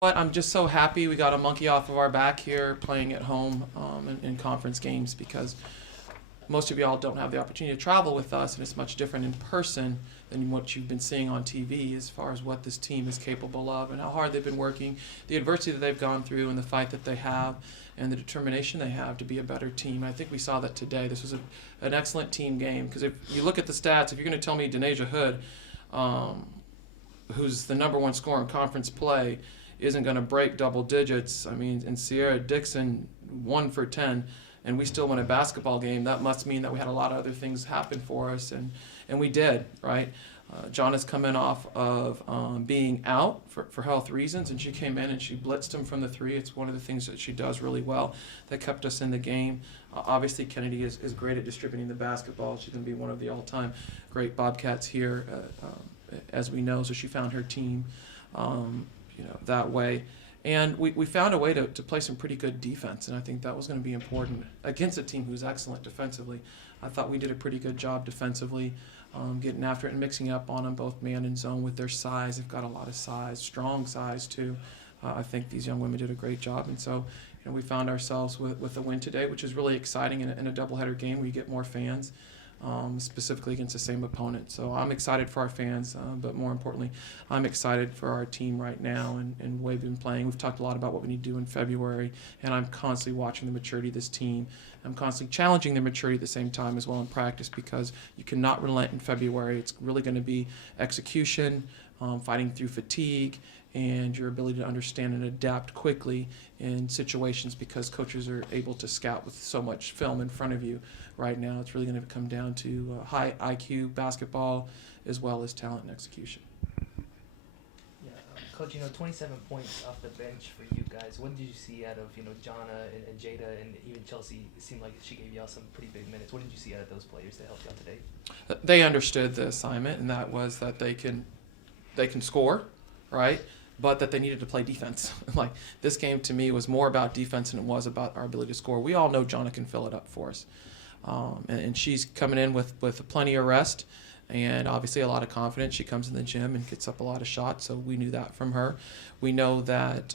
But I'm just so happy we got a monkey off of our back here playing at home in conference games because most of y'all don't have the opportunity to travel with us, and it's much different in person than what you've been seeing on TV as far as what this team is capable of and how hard they've been working, the adversity that they've gone through, and the fight that they have, and the determination they have to be a better team. I think we saw that today. This was an excellent team game because if you look at the stats, if you're going to tell me Denasia Hood, who's the number one scorer in conference play, isn't going to break double digits. I mean, and Sierra Dixon 1 for 10, and we still won a basketball game. That must mean that we had a lot of other things happen for us, and we did, right? John is coming off of being out for health reasons, and she came in and she blitzed him from the three. It's one of the things that she does really well that kept us in the game. Obviously, Kennedy is great at distributing the basketball. She's going to be one of the all-time great Bobcats here, as we know, so she found her team that way. And we found a way to play some pretty good defense, and I think that was going to be important against a team who's excellent defensively. I thought we did a pretty good job defensively, getting after it and mixing up on them, both man and zone with their size. They've got a lot of size, strong size too. I think these young women did a great job, and so we found ourselves with a win today, which is really exciting in a doubleheader game where you get more fans. Specifically against the same opponent. So I'm excited for our fans, but more importantly, I'm excited for our team right now and the way we've been playing. We've talked a lot about what we need to do in February, and I'm constantly watching the maturity of this team. I'm constantly challenging their maturity at the same time as well in practice because you cannot relent in February. It's really going to be execution, fighting through fatigue, and your ability to understand and adapt quickly in situations because coaches are able to scout with so much film in front of you right now. It's really going to come down to high IQ basketball as well as talent and execution. Yeah, Coach, 27 points off the bench for you guys. What did you see out of, Jonna and Jada and even Chelsea? It seemed like she gave y'all some pretty big minutes. What did you see out of those players that helped y'all today? They understood the assignment, and that was that they can score, right? But that they needed to play defense. Like, this game to me was more about defense than it was about our ability to score. We all know Jonna can fill it up for us. And she's coming in with plenty of rest and obviously a lot of confidence. She comes in the gym and gets up a lot of shots, so we knew that from her. We know that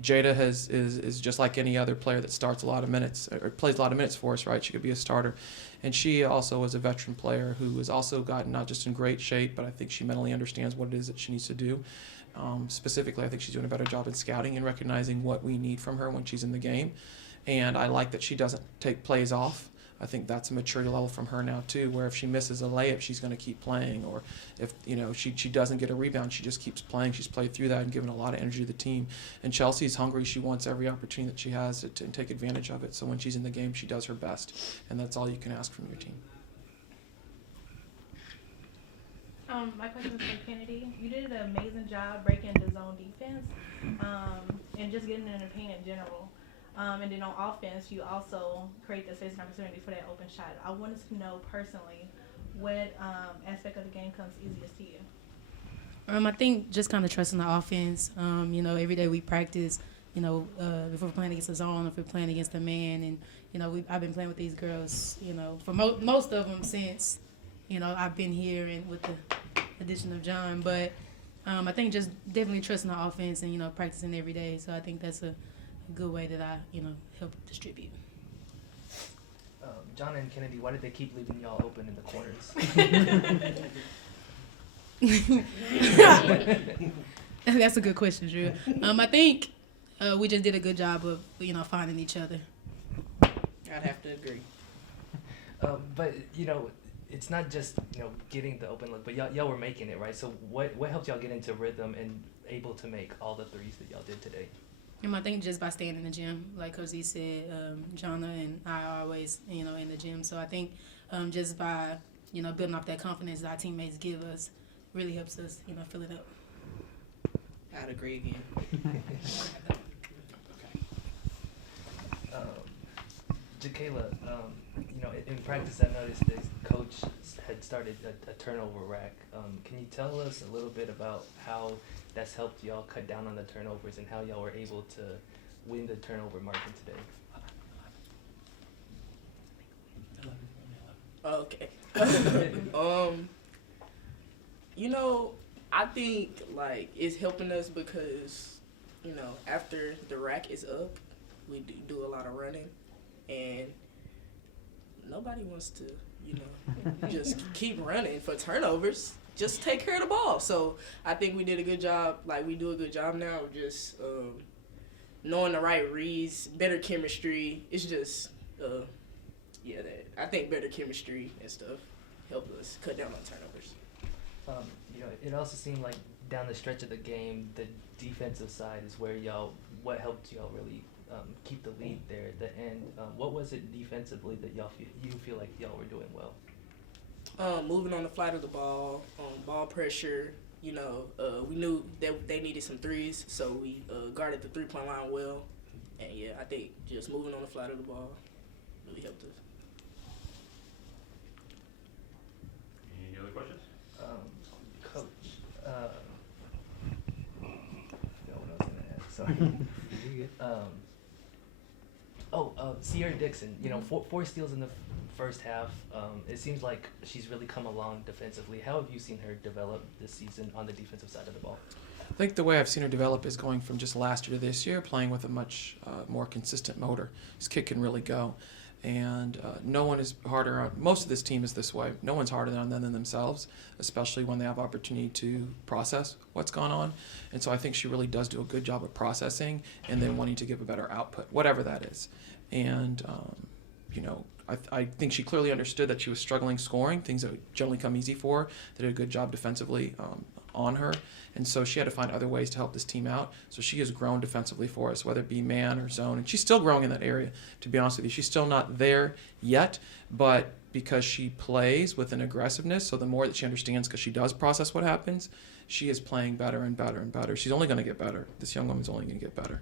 Jada is just like any other player that starts a lot of minutes or plays a lot of minutes for us, right? She could be a starter. And she also is a veteran player who has also gotten not just in great shape, but I think she mentally understands what it is that she needs to do. Specifically, I think she's doing a better job in scouting and recognizing what we need from her when she's in the game. And I like that she doesn't take plays off. I think that's a maturity level from her now too, where if she misses a layup, she's going to keep playing, or if she doesn't get a rebound, she just keeps playing. She's played through that and given a lot of energy to the team. And Chelsea's hungry; she wants every opportunity that she has to take advantage of it. So when she's in the game, she does her best, and that's all you can ask from your team. My question is for Kennedy. You did an amazing job breaking the zone defense and just getting in the paint in general. And then on offense, you also create the space and opportunity for that open shot. I wanted to know personally what aspect of the game comes easiest to you. I think just kind of trusting the offense. Every day we practice. If we're playing against the zone, if we're playing against the man, and I've been playing with these girls. For most of them since I've been here and with the addition of John. But I think just definitely trusting the offense and practicing every day. So I think that's a good way that I help distribute. John and Kennedy, why did they keep leaving y'all open in the corners? That's a good question, Drew. I think we just did a good job of finding each other. I'd have to agree. But it's not just getting the open look, but y'all were making it, right? So what helped y'all get into rhythm and able to make all the threes that y'all did today? I think just by staying in the gym, like Coach Z said, Jonna and I are always, in the gym. So I think just by, building off that confidence that our teammates give us really helps us, fill it up. I'd agree again. Jakayla, in practice I noticed that Coach had started a turnover rack. Can you tell us a little bit about how that's helped y'all cut down on the turnovers and how y'all were able to win the turnover margin today? Okay. I think it's helping us because you know, after the rack is up, we do a lot of running, and nobody wants to, you know, just keep running for turnovers. Just take care of the ball. So I think we did a good job. Like, we do a good job now of just knowing the right reads, better chemistry. It's just, I think better chemistry and stuff helped us cut down on turnovers. You know, it also seemed like down the stretch of the game, the defensive side is where what helped y'all really keep the lead there at the end. What was it defensively that you feel like y'all were doing well? Moving on the flight of the ball, ball pressure. You know, we knew that they needed some threes, so we guarded the three-point line well. And yeah, I think just moving on the flight of the ball really helped us. Any other questions? Coach, I forgot what I was gonna ask. Sorry. Sierra Dixon. You know, four steals in the first half. It seems like she's really come along defensively. How have you seen her develop this season on the defensive side of the ball? I think the way I've seen her develop is going from just last year to this year, playing with a much more consistent motor. His kick can really go. And no one is harder on, most of this team is this way. No one's harder on them than themselves, especially when they have opportunity to process what's gone on. And so I think she really does do a good job of processing and then wanting to give a better output, whatever that is. And, you know, I think she clearly understood that she was struggling scoring, things that generally come easy for her. They did a good job defensively on her. And so she had to find other ways to help this team out. So she has grown defensively for us, whether it be man or zone. And she's still growing in that area, to be honest with you. She's still not there yet, but because she plays with an aggressiveness, so the more that she understands, because she does process what happens, she is playing better and better and better. She's only going to get better. This young woman's only going to get better.